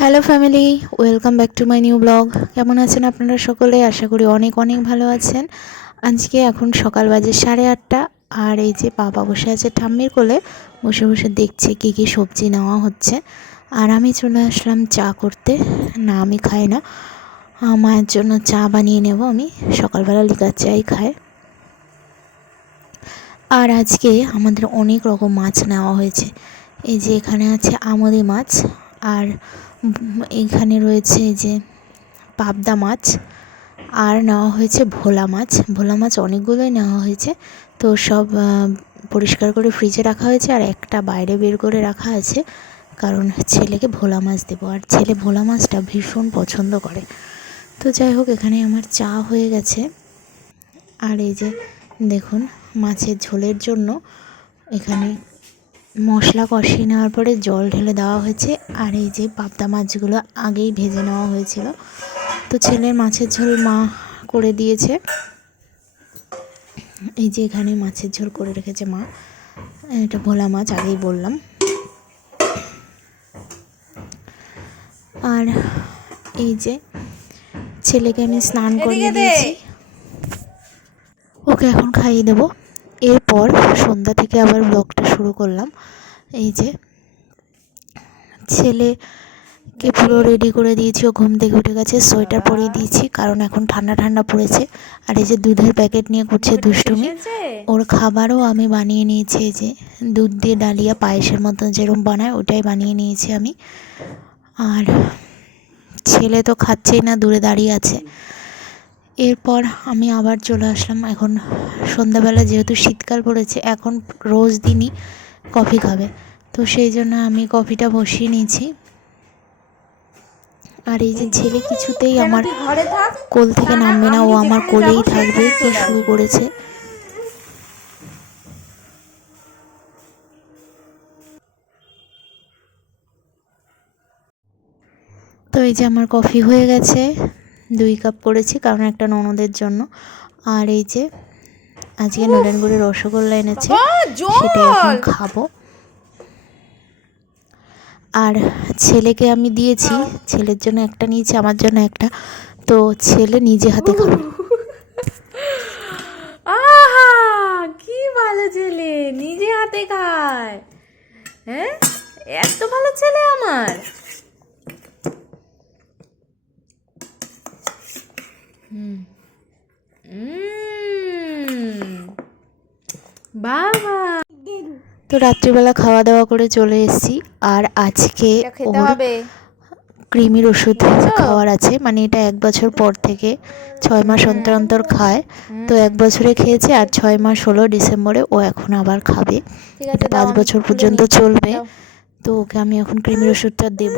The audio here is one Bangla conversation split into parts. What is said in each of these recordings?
Hello family welcome back to my new blog কেমন আছেন আপনারা সকলে? আশা করি অনেক অনেক ভালো আছেন। আজকে এখন সকাল বাজে সাড়ে আটটা, আর এই যে বাবা বসে আছে ঠাম্মির কোলে, বসে বসে দেখছে কী কী সবজি নেওয়া হচ্ছে। আর আমি চলে আসলাম চা করতে। না, আমি খাই না। মায়ের জন্য চা বানিয়ে নেব আমি। সকালবেলা লিকার চাই খাই আর আজকে আমাদের অনেক রকম মাছ নেওয়া হয়েছে। এই যে এখানে আছে আমদি মাছ আর উম এইখানে রয়েছে যে পাবদা মাছ, আর নেওয়া হয়েছে ভোলা মাছ। ভোলা মাছ অনেকগুলোই নেওয়া হয়েছে। তো সব পরিষ্কার করে ফ্রিজে রাখা হয়েছে আর একটা বাইরে বের করে রাখা আছে। কারণ ছেলেকে ভোলা মাছ দেবো। আর ছেলে ভোলা মাছটা ভীষণ পছন্দ করে। তো যাই হোক, এখানে আমার চা হয়ে গেছে। আর এই যে দেখুন, মাছের ঝোলের জন্য এখানে মশলা কষিয়ে নেওয়ার পরে জল ঢেলে দেওয়া হয়েছে। আর এই যে পাবদা মাছগুলো আগেই ভেজে নেওয়া হয়েছিল। তো ছেলের মাছের ঝোল মা করে দিয়েছে। এই যে এখানে মাছের ঝোল করে রেখেছে মা। এটা ভোলা মাছ আগেই বললাম। আর এই যে ছেলেকে আমি স্নান করিয়ে দিয়েছি। ওকে এখন খাইয়ে দেবো। এরপর সন্ধ্যা থেকে আবার ব্লগটা শুরু করলাম। এই যে ছেলেকে পুরো রেডি করে দিয়েছি ও ঘুম থেকে উঠে গেছে সোয়েটার পরিয়ে দিয়েছি কারণ এখন ঠান্ডা ঠান্ডা পড়েছে। আর এই যে দুধের প্যাকেট নিয়ে করছে দুষ্টুমি ওর খাবারও আমি বানিয়ে নিয়েছি এই যে দুধ দিয়ে ডালিয়া পায়েসের মতন যেরকম বানায় ওটাই বানিয়ে নিয়েছি আমি। আর ছেলে তো খাচ্ছেই না দূরে দাঁড়িয়ে আছে। এরপর আমি আবার চলে আসলাম। এখন সন্ধ্যাবেলা যেহেতু শীতকাল পড়েছে এখন রোজ দিনই কফি খাবে। তো সেই জন্য আমি কফিটা বসিয়ে নিয়েছি। আর এই যে ছেলে কিছুতেই আমার কোল থেকে নামবে না ও আমার কোলেই থাকবে কি শুরু করেছে? তো এই যে আমার কফি হয়ে গেছে। দুই কাপ করেছি কারণ একটা ননদের জন্য। আর এই যে আজকে নলেনগুড়ি রসগোল্লা এনেছে সেটাই এখন খাব। আর ছেলেকে আমি দিয়েছি ছেলের জন্য একটা নিয়েছি আমার জন্য একটা। তো ছেলে নিজে হাতে খাবে। আহা কি ভালো ছেলে নিজে হাতে খায়। হ্যাঁ? এত ভালো ছেলে আমার। বাবা। তো রাত্রিবেলা খাওয়া দাওয়া করে চলে এসেছি। আর আজকে হবে। কৃমির ওষুধ খাওয়ার আছে। মানে এটা এক বছর পর থেকে ছয় মাস অন্তর অন্তর খায়। তো এক বছরে খেয়েছে আর ছয় মাস হলো ডিসেম্বরে ও এখন আবার খাবে। পাঁচ বছর পর্যন্ত চলবে। তো ওকে আমি এখন কৃমির ওষুধটা দেব।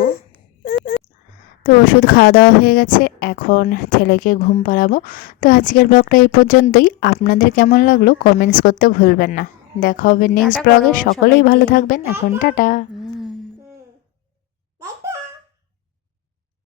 তো ওষুধ খাওয়া দাওয়া হয়ে গেছে। এখন ছেলেকে ঘুম পাড়াবো। তো আজকের ব্লগটা এই পর্যন্তই। আপনাদের কেমন লাগল? কমেন্টস করতে ভুলবেন না। দেখা হবে নেক্সট ব্লগে। সকলেই ভালো থাকবেন। এখন টাটা।